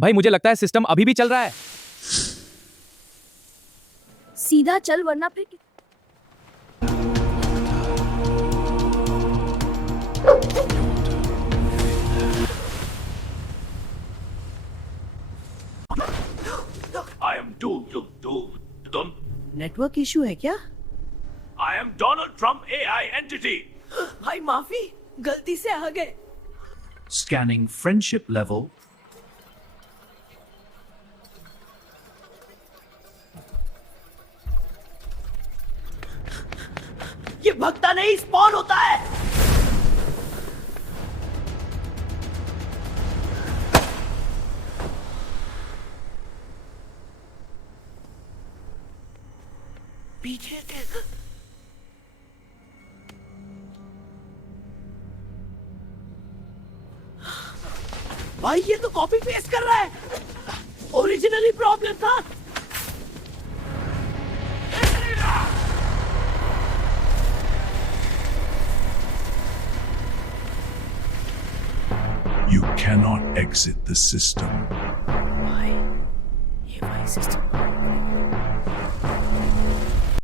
भाई मुझे लगता है सिस्टम अभी भी चल रहा है। सीधा चल वरना फिर I am Don. Network issue है क्या? I am Donald Trump AI entity. भाई माफी, गलती से आ गए। Scanning friendship level. ये भगता नहीं स्पॉन होता है। पीछे देख। भाई ये तो कॉपी पेस्ट कर रहा है। ओरिजिनली प्रॉब्लम था। You cannot exit the system. भाई, ये भाई सिस्टम